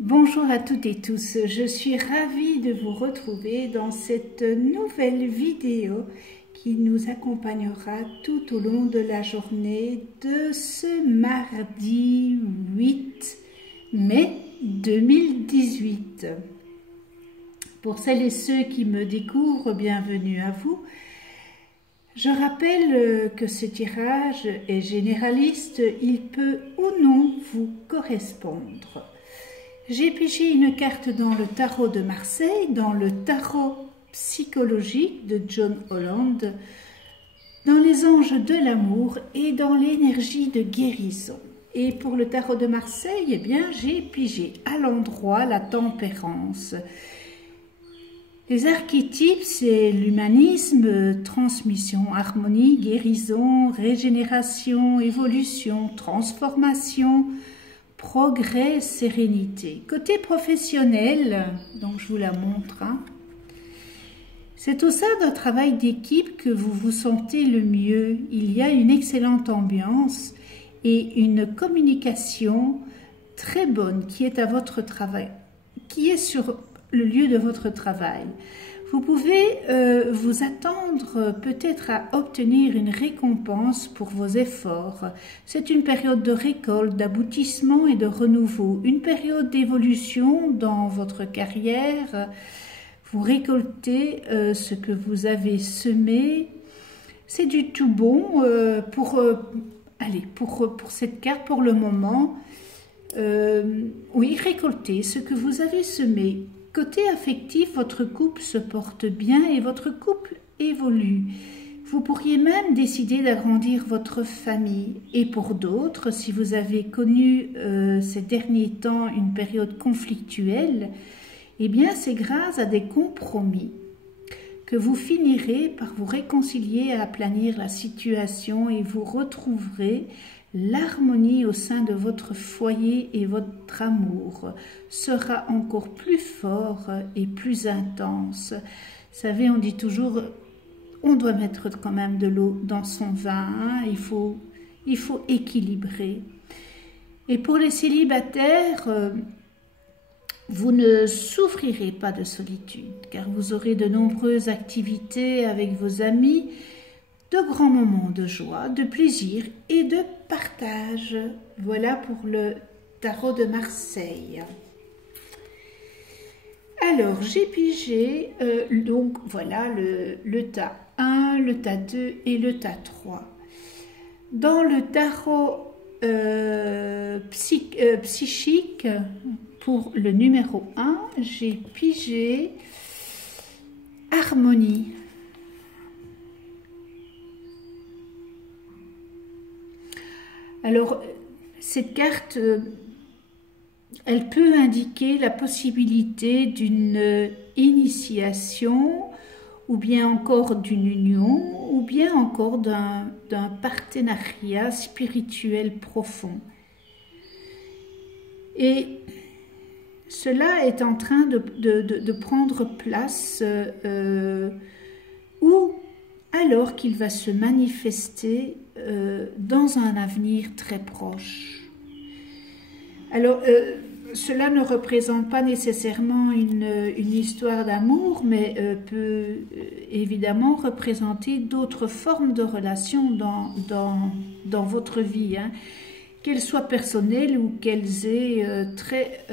Bonjour à toutes et tous, je suis ravie de vous retrouver dans cette nouvelle vidéo qui nous accompagnera tout au long de la journée de ce mardi 8 mai 2018. Pour celles et ceux qui me découvrent, bienvenue à vous. Je rappelle que ce tirage est généraliste, il peut ou non vous correspondre. J'ai pigé une carte dans le tarot de Marseille, dans le tarot psychologique de John Holland, dans les anges de l'amour et dans l'énergie de guérison. Et pour le tarot de Marseille, eh bien, j'ai pigé à l'endroit la tempérance. Les archétypes, c'est l'humanisme, transmission, harmonie, guérison, régénération, évolution, transformation, progrès, sérénité. Côté professionnel, donc je vous la montre, c'est au sein d'un travail d'équipe que vous vous sentez le mieux. Il y a une excellente ambiance et une communication très bonne qui est à votre travail, qui est sur le lieu de votre travail. Vous pouvez vous attendre peut-être à obtenir une récompense pour vos efforts. C'est une période de récolte, d'aboutissement et de renouveau, une période d'évolution dans votre carrière. Vous récoltez ce que vous avez semé. C'est du tout bon pour cette carte pour le moment. Oui, récoltez ce que vous avez semé. Côté affectif, votre couple se porte bien et votre couple évolue. Vous pourriez même décider d'agrandir votre famille. Et pour d'autres, si vous avez connu ces derniers temps une période conflictuelle, eh bien c'est grâce à des compromis que vous finirez par vous réconcilier et aplanir la situation et vous retrouverez l'harmonie au sein de votre foyer et votre amour sera encore plus fort et plus intense. Vous savez, on dit toujours, on doit mettre quand même de l'eau dans son vin, il faut équilibrer. Et pour les célibataires, vous ne souffrirez pas de solitude, car vous aurez de nombreuses activités avec vos amis, de grands moments de joie, de plaisir et de partage. Voilà pour le tarot de Marseille. Alors, j'ai pigé, donc voilà le tas 1, le tas 2 et le tas 3. Dans le tarot psychique, pour le numéro 1, j'ai pigé harmonie. Alors, cette carte, elle peut indiquer la possibilité d'une initiation, ou bien encore d'une union, ou bien encore d'un partenariat spirituel profond. Et cela est en train de prendre place ou alors qu'il va se manifester dans un avenir très proche. Alors, cela ne représente pas nécessairement une histoire d'amour, mais peut évidemment représenter d'autres formes de relations dans votre vie, qu'elles soient personnelles ou qu'elles aient trait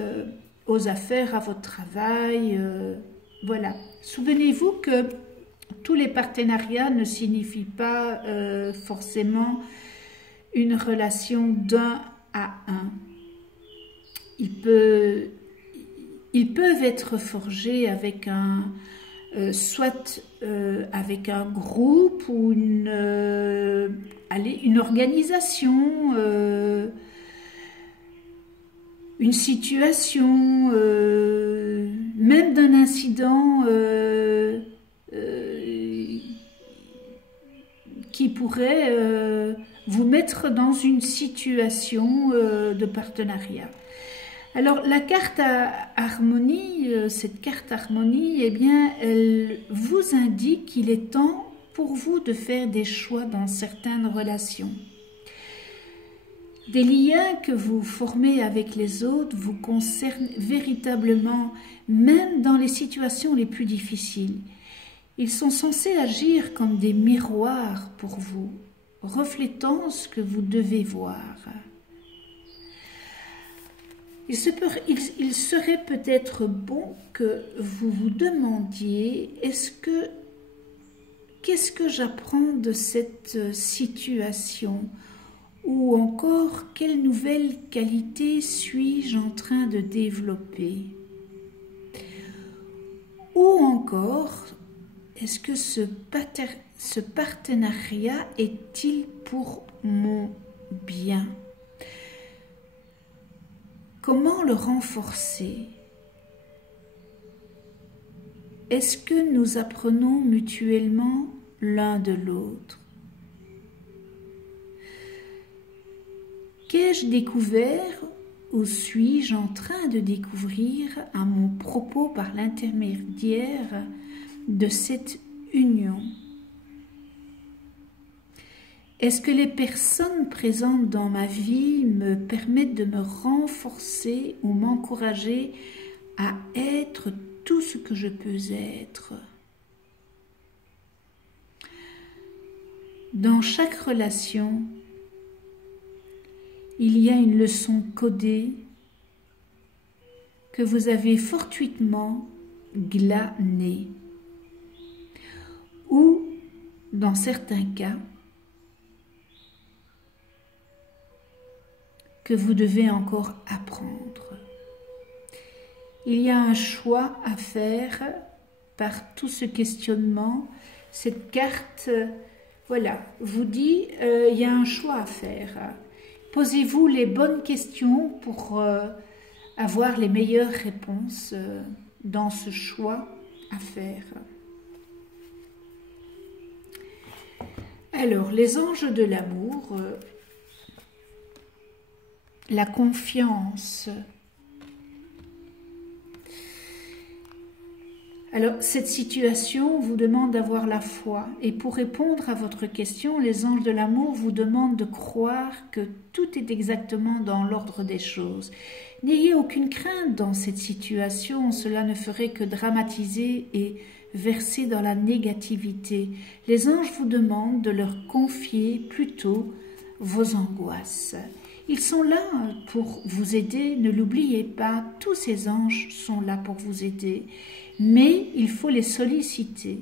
aux affaires, à votre travail. Voilà. Souvenez-vous que tous les partenariats ne signifient pas forcément une relation d'un à un. Ils peuvent être forgés avec soit avec un groupe ou une organisation, une situation, même d'un incident qui pourrait vous mettre dans une situation de partenariat. Alors la carte harmonie, cette carte harmonie, eh bien, elle vous indique qu'il est temps pour vous de faire des choix dans certaines relations. Des liens que vous formez avec les autres vous concernent véritablement, même dans les situations les plus difficiles. Ils sont censés agir comme des miroirs pour vous, reflétant ce que vous devez voir. Il serait peut-être bon que vous vous demandiez qu'est-ce que j'apprends de cette situation, ou encore quelle nouvelle qualité suis-je en train de développer, ou encore est-ce que ce partenariat est-il pour mon bien? Comment le renforcer? Est-ce que nous apprenons mutuellement l'un de l'autre? Qu'ai-je découvert ou suis-je en train de découvrir à mon propos par l'intermédiaire de cette union? Est-ce que les personnes présentes dans ma vie me permettent de me renforcer ou m'encourager à être tout ce que je peux être? Dans chaque relation, il y a une leçon codée que vous avez fortuitement glanée, ou, dans certains cas, que vous devez encore apprendre. Il y a un choix à faire par tout ce questionnement. Cette carte, voilà, vous dit, il y a un choix à faire. Posez-vous les bonnes questions pour avoir les meilleures réponses dans ce choix à faire. Alors, les anges de l'amour, la confiance. Alors, cette situation vous demande d'avoir la foi. Et pour répondre à votre question, les anges de l'amour vous demandent de croire que tout est exactement dans l'ordre des choses. N'ayez aucune crainte dans cette situation, cela ne ferait que dramatiser et verser dans la négativité. Les anges vous demandent de leur confier plutôt vos angoisses. Ils sont là pour vous aider, ne l'oubliez pas, tous ces anges sont là pour vous aider, mais il faut les solliciter.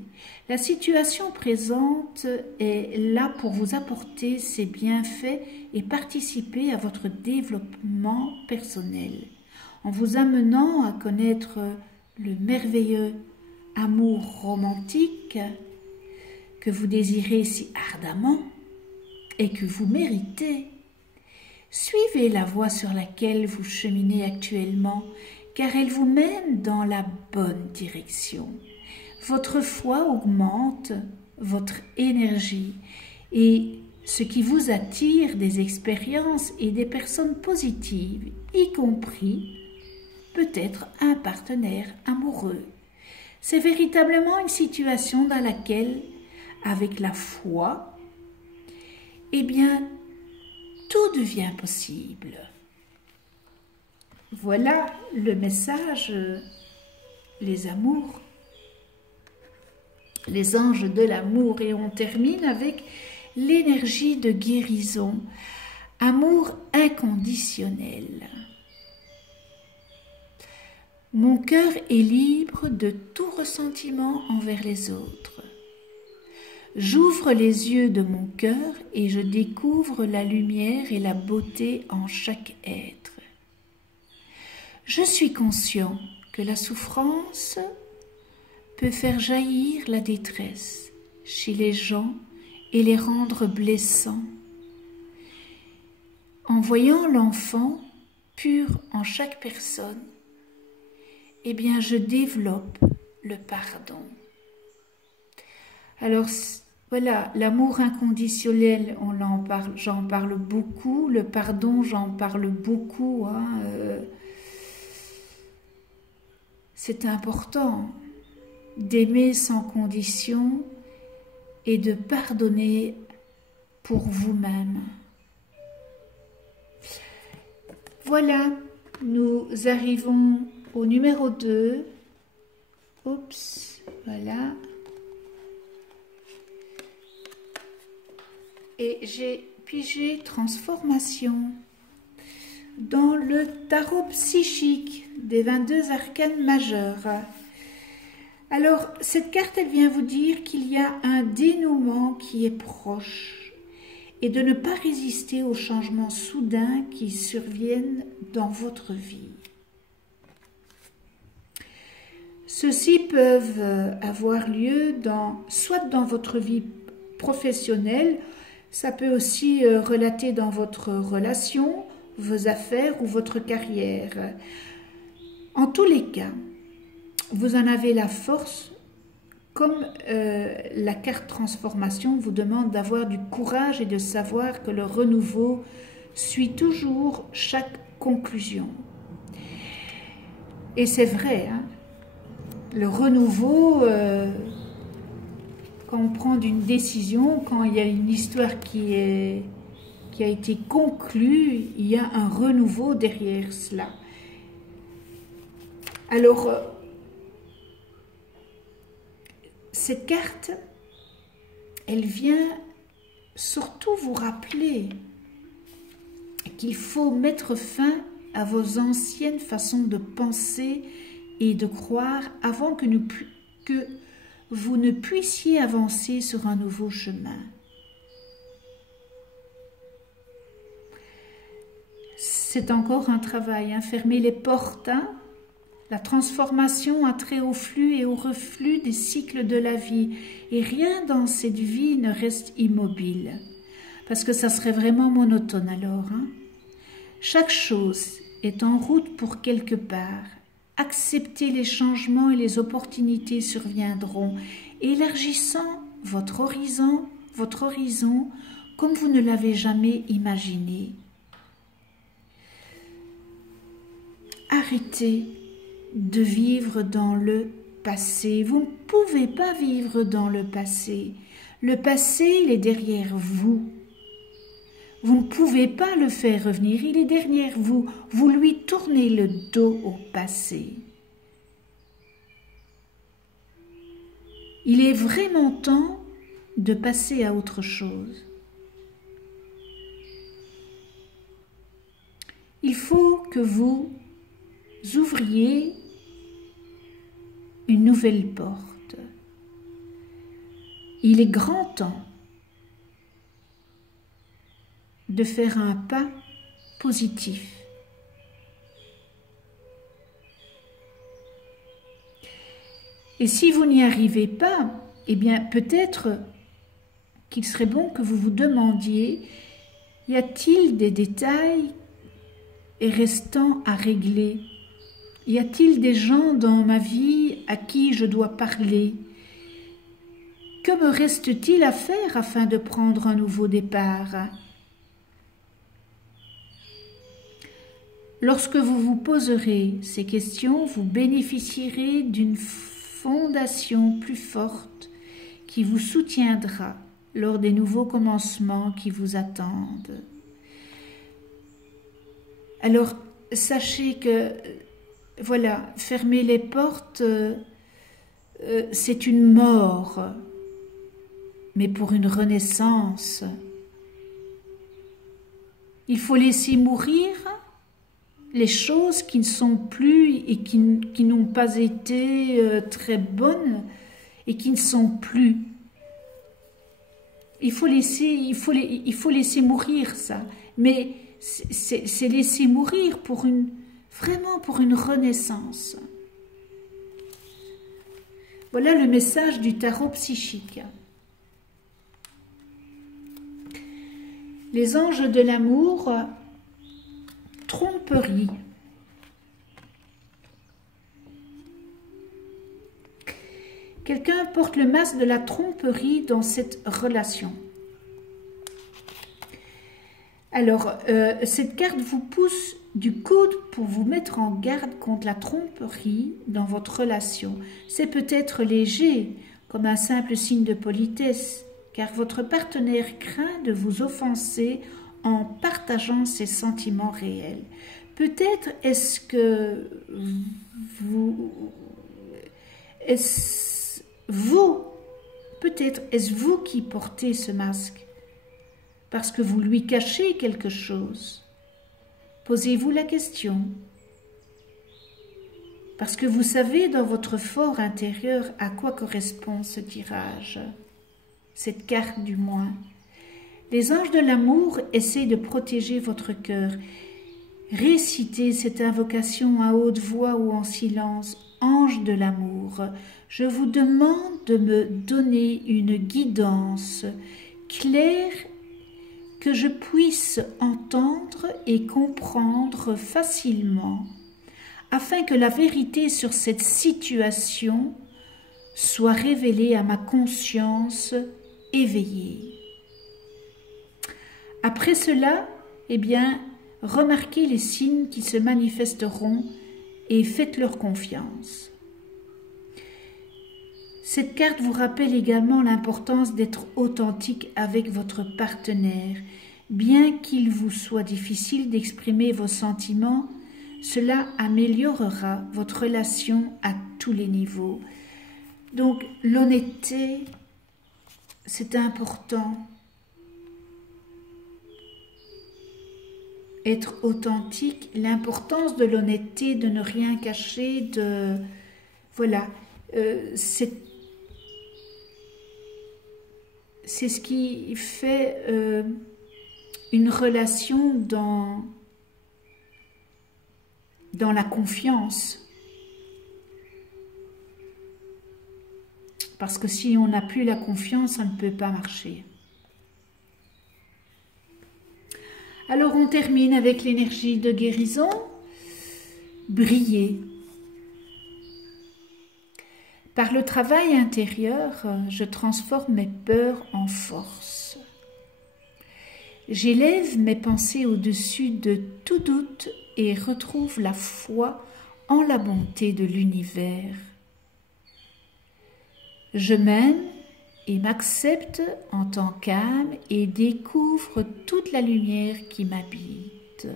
La situation présente est là pour vous apporter ses bienfaits et participer à votre développement personnel, en vous amenant à connaître le merveilleux amour romantique que vous désirez si ardemment et que vous méritez. Suivez la voie sur laquelle vous cheminez actuellement, car elle vous mène dans la bonne direction. Votre foi augmente, votre énergie, et ce qui vous attire des expériences et des personnes positives, y compris peut-être un partenaire amoureux. C'est véritablement une situation dans laquelle, avec la foi, eh bien, tout devient possible. Voilà le message, les amours, les anges de l'amour. Et on termine avec l'énergie de guérison, amour inconditionnel. Mon cœur est libre de tout ressentiment envers les autres. J'ouvre les yeux de mon cœur et je découvre la lumière et la beauté en chaque être. Je suis conscient que la souffrance peut faire jaillir la détresse chez les gens et les rendre blessants. En voyant l'enfant pur en chaque personne, eh bien je développe le pardon. Alors, voilà, l'amour inconditionnel, j'en parle beaucoup. Le pardon, j'en parle beaucoup. C'est important d'aimer sans condition et de pardonner pour vous-même. Voilà, nous arrivons au numéro 2. Oups, voilà. Et j'ai pigé transformation dans le tarot psychique des 22 arcanes majeures. Alors, cette carte, elle vient vous dire qu'il y a un dénouement qui est proche et de ne pas résister aux changements soudains qui surviennent dans votre vie. Ceux-ci peuvent avoir lieu soit dans votre vie professionnelle, ça peut aussi relater dans votre relation, vos affaires ou votre carrière. En tous les cas, vous en avez la force, comme la carte transformation vous demande d'avoir du courage et de savoir que le renouveau suit toujours chaque conclusion. Et c'est vrai, hein, le renouveau, quand on prend une décision, quand il y a une histoire qui a été conclue, il y a un renouveau derrière cela. Alors, cette carte, elle vient surtout vous rappeler qu'il faut mettre fin à vos anciennes façons de penser et de croire avant que vous ne puissiez avancer sur un nouveau chemin. C'est encore un travail, hein, fermer les portes, hein. La transformation a trait au flux et au reflux des cycles de la vie. Et rien dans cette vie ne reste immobile. Parce que ça serait vraiment monotone alors. Hein. Chaque chose est en route pour quelque part. Acceptez les changements et les opportunités surviendront, élargissant votre horizon comme vous ne l'avez jamais imaginé. Arrêtez de vivre dans le passé. Vous ne pouvez pas vivre dans le passé. Le passé, il est derrière vous. Vous ne pouvez pas le faire revenir, il est derrière vous. Vous lui tournez le dos au passé. Il est vraiment temps de passer à autre chose. Il faut que vous ouvriez une nouvelle porte. Il est grand temps de faire un pas positif. Et si vous n'y arrivez pas, eh bien peut-être qu'il serait bon que vous vous demandiez, y a-t-il des détails restants à régler? Y a-t-il des gens dans ma vie à qui je dois parler? Que me reste-t-il à faire afin de prendre un nouveau départ? Lorsque vous vous poserez ces questions, vous bénéficierez d'une fondation plus forte qui vous soutiendra lors des nouveaux commencements qui vous attendent. Alors, sachez que, voilà, fermer les portes, c'est une mort, mais pour une renaissance. Il faut laisser mourir les choses qui ne sont plus et qui n'ont pas été très bonnes et qui ne sont plus. Il faut laisser mourir ça, mais c'est laisser mourir vraiment pour une renaissance. Voilà le message du tarot psychique. Les anges de l'amour, tromperie. Quelqu'un porte le masque de la tromperie dans cette relation. Alors, cette carte vous pousse du coude pour vous mettre en garde contre la tromperie dans votre relation. C'est peut-être léger, comme un simple signe de politesse, car votre partenaire craint de vous offenser en partageant ses sentiments réels. Peut-être est-ce que peut-être est-ce vous qui portez ce masque parce que vous lui cachez quelque chose. Posez-vous la question. Parce que vous savez dans votre fort intérieur à quoi correspond ce tirage, cette carte du moins. Les anges de l'amour essaient de protéger votre cœur. Récitez cette invocation à haute voix ou en silence. Ange de l'amour, je vous demande de me donner une guidance claire que je puisse entendre et comprendre facilement, afin que la vérité sur cette situation soit révélée à ma conscience éveillée. Après cela, remarquez les signes qui se manifesteront et faites-leur confiance. Cette carte vous rappelle également l'importance d'être authentique avec votre partenaire. Bien qu'il vous soit difficile d'exprimer vos sentiments, cela améliorera votre relation à tous les niveaux. Donc l'honnêteté, c'est important. Être authentique, l'importance de l'honnêteté, de ne rien cacher, c'est ce qui fait une relation dans la confiance. Parce que si on n'a plus la confiance, ça ne peut pas marcher. Alors on termine avec l'énergie de guérison. Briller. Par le travail intérieur, je transforme mes peurs en force. J'élève mes pensées au-dessus de tout doute et retrouve la foi en la bonté de l'univers. Je m'aime et m'accepte en tant qu'âme et découvre toute la lumière qui m'habite.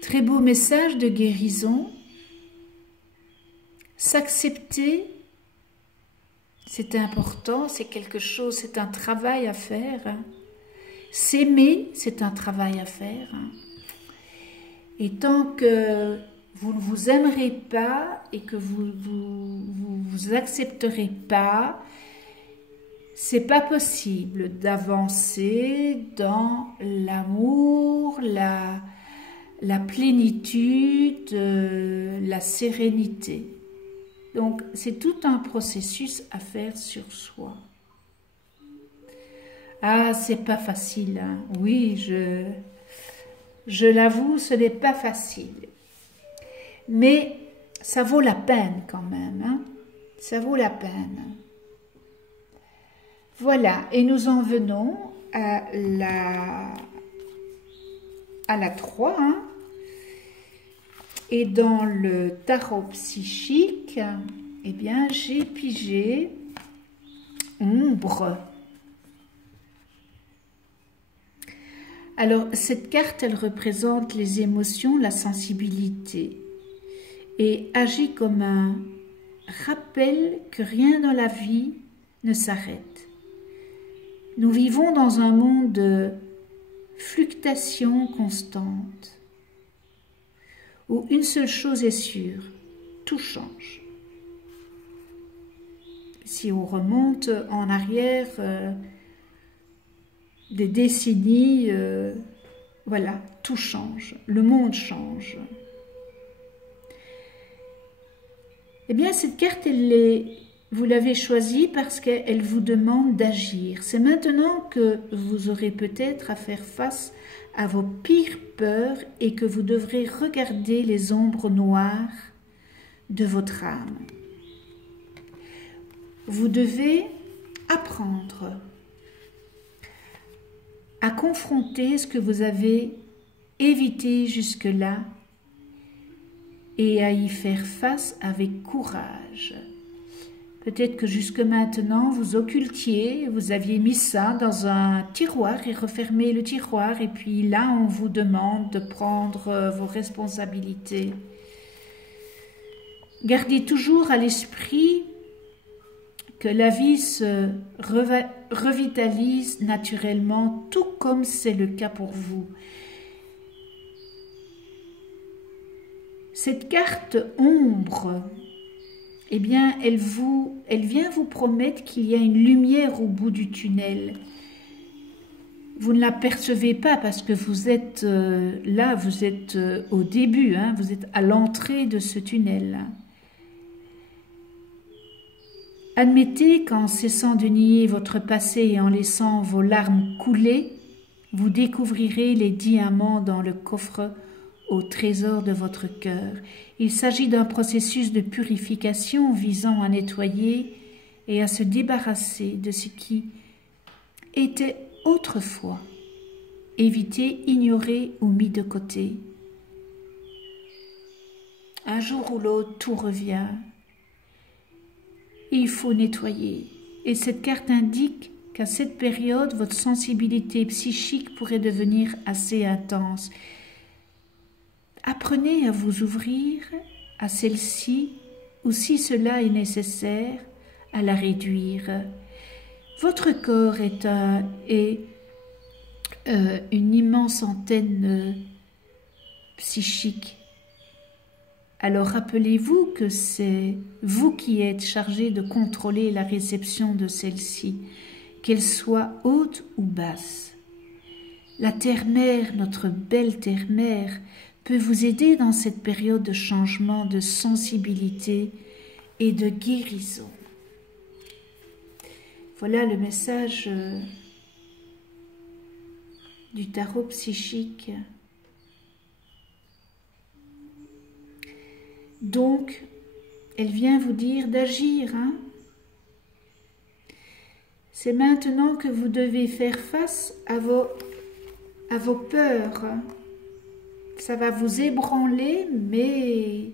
Très beau message de guérison. S'accepter, c'est important, c'est quelque chose, c'est un travail à faire. S'aimer, c'est un travail à faire. Et tant que vous ne vous aimerez pas et que vous accepterez pas, c'est pas possible d'avancer dans l'amour, la plénitude, la sérénité. Donc, c'est tout un processus à faire sur soi. Ah, c'est pas facile, hein. Oui, je l'avoue, ce n'est pas facile. Mais ça vaut la peine quand même, hein. Ça vaut la peine. Voilà, et nous en venons à la 3, hein. Et dans le tarot psychique, eh bien, j'ai pigé ombre. Alors, cette carte, elle représente les émotions, la sensibilité et agit comme un rappel que rien dans la vie ne s'arrête. Nous vivons dans un monde de fluctuations constantes où une seule chose est sûre, tout change. Si on remonte en arrière des décennies, voilà, tout change, le monde change. Eh bien, cette carte, vous l'avez choisie parce qu'elle vous demande d'agir. C'est maintenant que vous aurez peut-être à faire face à vos pires peurs et que vous devrez regarder les ombres noires de votre âme. Vous devez apprendre à confronter ce que vous avez évité jusque-là et à y faire face avec courage. Peut-être que jusque maintenant, vous occultiez, vous aviez mis ça dans un tiroir et refermé le tiroir. Et puis là, on vous demande de prendre vos responsabilités. Gardez toujours à l'esprit que la vie se revitalise naturellement, tout comme c'est le cas pour vous. Cette carte ombre, eh bien, elle vient vous promettre qu'il y a une lumière au bout du tunnel. Vous ne la percevez pas parce que vous êtes là, vous êtes au début, hein, vous êtes à l'entrée de ce tunnel. Admettez qu'en cessant de nier votre passé et en laissant vos larmes couler, vous découvrirez les diamants dans le coffre au trésor de votre cœur. Il s'agit d'un processus de purification visant à nettoyer et à se débarrasser de ce qui était autrefois, évité, ignoré ou mis de côté. Un jour ou l'autre, tout revient. Il faut nettoyer. Et cette carte indique qu'à cette période, votre sensibilité psychique pourrait devenir assez intense. Apprenez à vous ouvrir à celle-ci ou, si cela est nécessaire, à la réduire. Votre corps est une immense antenne psychique. Alors rappelez-vous que c'est vous qui êtes chargé de contrôler la réception de celle-ci, qu'elle soit haute ou basse. La terre-mère, notre belle terre-mère, peut vous aider dans cette période de changement, de sensibilité et de guérison. Voilà le message du tarot psychique. Donc, elle vient vous dire d'agir. Hein? C'est maintenant que vous devez faire face à vos peurs. Ça va vous ébranler, mais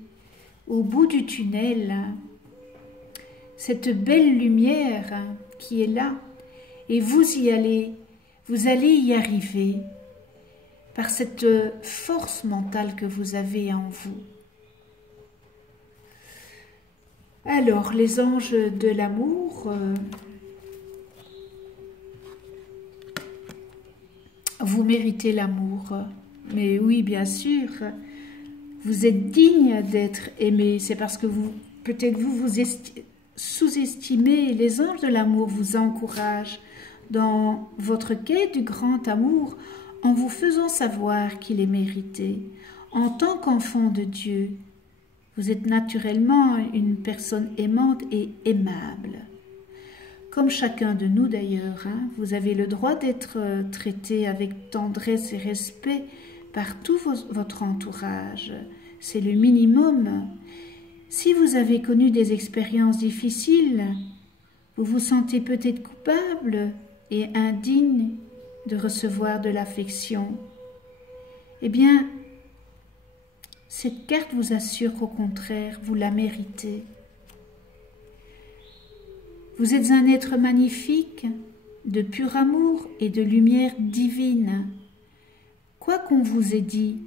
au bout du tunnel, cette belle lumière qui est là, et vous allez y arriver par cette force mentale que vous avez en vous. Alors, les anges de l'amour, vous méritez l'amour. Mais oui, bien sûr, vous êtes digne d'être aimé. C'est parce que peut-être vous sous-estimez. Les anges de l'amour vous encouragent dans votre quête du grand amour en vous faisant savoir qu'il est mérité. En tant qu'enfant de Dieu, vous êtes naturellement une personne aimante et aimable. Comme chacun de nous d'ailleurs, hein, vous avez le droit d'être traité avec tendresse et respect par tout votre entourage. C'est le minimum. Si vous avez connu des expériences difficiles, vous vous sentez peut-être coupable et indigne de recevoir de l'affection. Eh bien, cette carte vous assure qu'au contraire, vous la méritez. Vous êtes un être magnifique, de pur amour et de lumière divine. Quoi qu'on vous ait dit,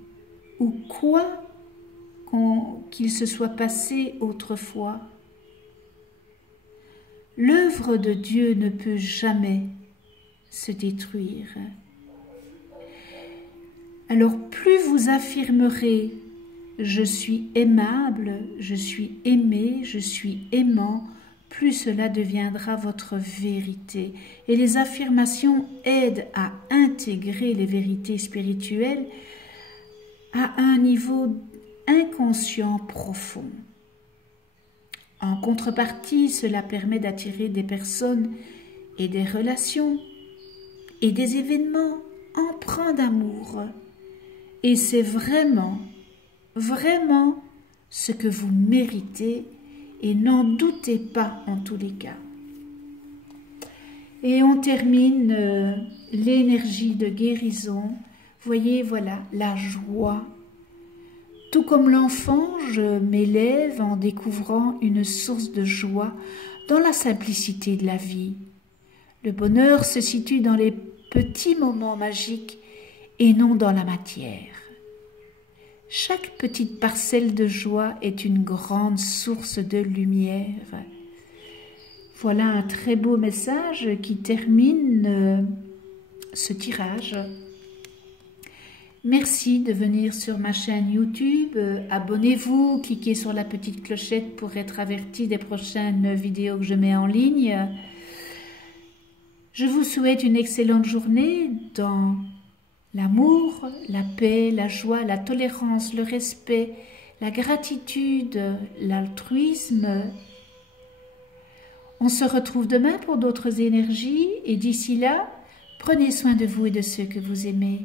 ou quoi qu'il se soit passé autrefois, l'œuvre de Dieu ne peut jamais se détruire. Alors plus vous affirmerez « je suis aimable, je suis aimé, je suis aimant », plus cela deviendra votre vérité. Et les affirmations aident à intégrer les vérités spirituelles à un niveau inconscient profond. En contrepartie, cela permet d'attirer des personnes et des relations et des événements empreints d'amour. Et c'est vraiment, vraiment ce que vous méritez. Et n'en doutez pas en tous les cas. Et on termine l'énergie de guérison. Voyez, voilà, la joie. Tout comme l'enfant, je m'élève en découvrant une source de joie dans la simplicité de la vie. Le bonheur se situe dans les petits moments magiques et non dans la matière. Chaque petite parcelle de joie est une grande source de lumière. Voilà un très beau message qui termine ce tirage. Merci de venir sur ma chaîne YouTube. Abonnez-vous, cliquez sur la petite clochette pour être averti des prochaines vidéos que je mets en ligne. Je vous souhaite une excellente journée dans l'amour, la paix, la joie, la tolérance, le respect, la gratitude, l'altruisme. On se retrouve demain pour d'autres énergies et d'ici là, prenez soin de vous et de ceux que vous aimez.